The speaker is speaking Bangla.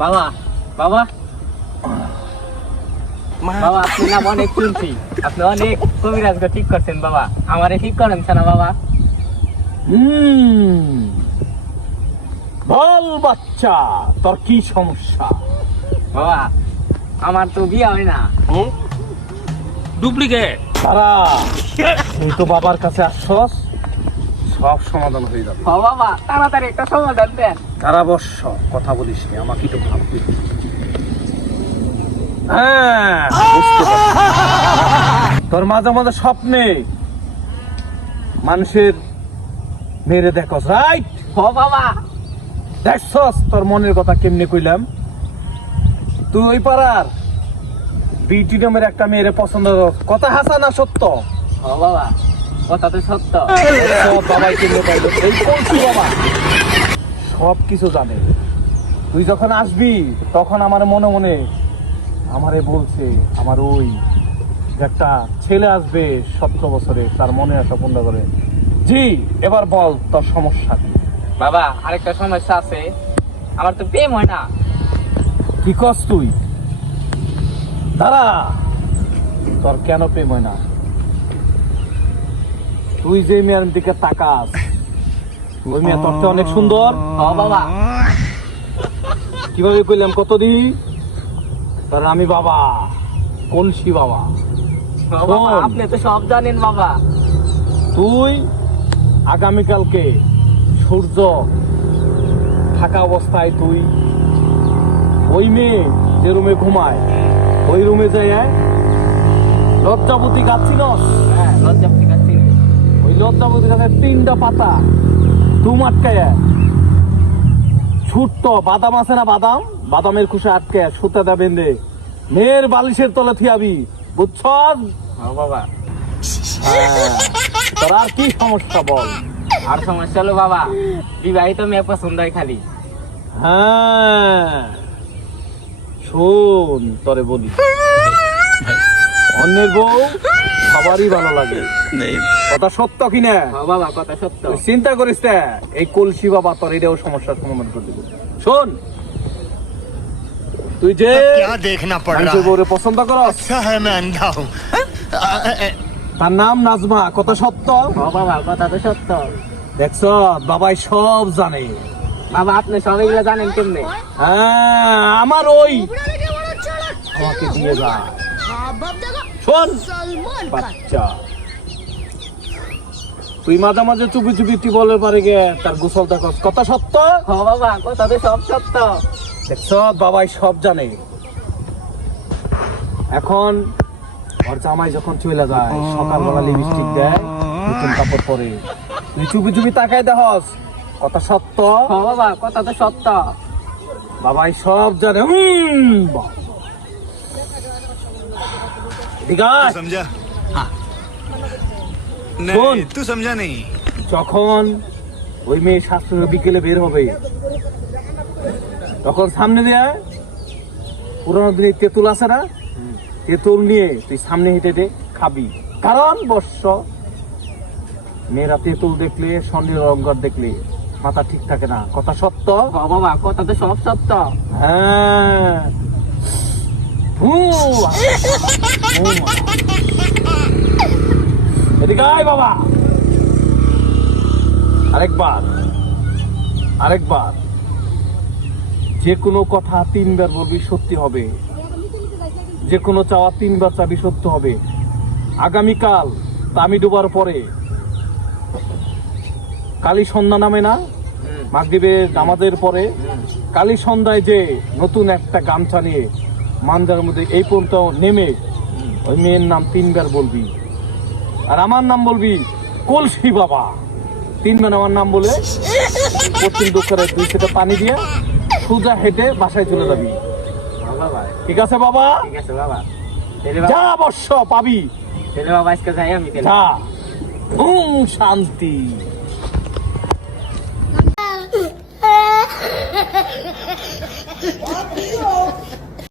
বাবা বাবা বাবা আপনি না অনেক শুনছি, আপনি অনেক কবিরাজকে ঠিক করছেন বাবা, আমারে ঠিক করেন না বাবা। বল বাচ্চা, তোর কি সমস্যা? বাবা আমার তো বিয়ে হয় না। ডুপ্লিকেট। তারা তুই তো বাবার কাছে আসছস, সব সমাধান হয়ে যাবে। ও বাবা তাড়াতাড়ি একটা সমাধান দেন। তারা বর্ষ কথা বলিস নি, আমাকে একটু ভাবতে দে। হ্যাঁ, বুঝতে পারছি। তোর মাঝে মাঝে স্বপ্নে মানুষের মেরে দেখস, রাইট? ও বাবা দেখছস তোর মনের কথা কেমনে কইলাম। তুই ওই পাড়ার বিটি নামের একটা মেয়েরে পছন্দ করস, কথা হাসা না সত্য? ও বাবা কথা তো সত্য। সব বাবাই কেমনে পাইল, এই কৌশি বাবা সব কিছু জানে। তুই যখন আসবি তখন আমার মনে মনে আমারে বলছে, আমার ওই একটা ছেলে আসবে 17 বছরে, তার মনে একটা পূর্ণ করে। জি, এবার বল তোর সমস্যা কি? বাবা আরেকটা সমস্যা আছে, আমার তো প্রেম হয় না। কি কস তুই? দাঁড়া, তোর কেন প্রেম হয় না? তুই যে মেয়ের দিকে তাকাস, ওই মেয়ে তোর তো অনেক সুন্দর। ও বাবা কিভাবে কইলাম কতদিন? কারণ আমি বাবা, কলসি বাবা। ও বাবা আপনি তো সব জানেন বাবা। তুই আগামীকালকে সূর্য থাকা অবস্থায় তুই ওই মেয়ে যে রুমে ঘুমায় ওই রুমে যাই লজ্জাবতী গাছ চিনস? হ্যাঁ লজ্জা ঠিক আছে। ওই লজ্জাবতী গাছের 3টা পাতা তুম আটকায়, ছোট্ট বাদাম আছে না, বাদাম, বাদামের খুশে আটকে সুতা বেঁধে মেয়ের বালিশের তলে থিয়াবি, বুঝছস? ও বাবা তোর আর কি সমস্যা বল? আর সমস্যা হলো বাবা বিবাহিত মেয়ে পছন্দ হয় খালি। হ্যাঁ, শোন তরে বলি, অন্যের বউ সবারই ভালো লাগে, কথা সত্য কিনা? ও বাবা কথা সত্য। তুই চিন্তা করিস না, এই কলসি বাবা তোর এটাও সমস্যার সমাধান করে দেবে। শোন, তুই যে क्या देखना पड़ रहा মানুষের है? বউরে পছন্দ করস, अच्छा है मैं अंधा हूँ। তার নাম নাজমা, কথা সত্য? ও বাবা কথা তো সত্য। দেখছ বাবাই সব জানে। বাবা আপনি সব এগুলো জানেন কেমনে? হ্যাঁ, আমার ওই আমাকে দিয়ে যা। শোন বাচ্চা, তুই মাঝে মাঝে চুপি চুপি টিবলের পারে গে তার গোসল দেখস, কথা সত্য? ও বাবা কথা তো সব সত্য। দেখছ বাবাই সব জানে। এখন ওর জামাই যখন চলে যায় সকালবেলা লিপস্টিক দেয়, নতুন কাপড় পরে, তুই চুপি চুপি তাকায় দেখস, কথা সত্য? ও বাবা কথা তো সত্য। বাবাই সব জানে। বাহ। ঠিক আছে, समझा? सुन। नहीं तू समझा नहीं। যখন ওই মেয়ে শাস্ত্রের বিকেলে বের হবে তখন সামনে দিয়ে পুরোনো দিনের তেঁতুল আছে না, তেঁতুল নিয়ে তুই সামনে হেঁটে হেঁটে খাবি। কারণ বর্ষ মেয়েরা তেঁতুল দেখলে, স্বর্ণের অলংকার দেখলে মাথা ঠিক থাকে না, কথা সত্য? ও বাবা কথা তো সব সত্য। হ্যাঁ। এদিকে আয় বাবা, আরেকবার যে কোনো কথা 3বার বলবি, সত্যি হবে। যে কোনো চাওয়া 3বার চাবি, সত্য হবে। আগামীকাল তামি ডোবার পরে কালী সন্ধ্যা নামে না, মাগরিবের নামাজের পরে কালী সন্ধ্যায় যে নতুন একটা গামছা নিয়ে মানজার মধ্যে এই পর্যন্ত নেমে ওই মেয়ের নাম 3বার বলবি, আর আমার নাম বলবি কলসি বাবা। 3বার আমার নাম বলে পশ্চিম দক্ষিণে 2 সেটা পানি দিয়ে সোজা হেঁটে বাসায় চলে যাবি। ও বাবা ঠিক আছে বাবা? ঠিক আছে বাবা। যা অবশ্য পাবি, বাবা আজকে যাই আমি। যা। শান্তি। Oh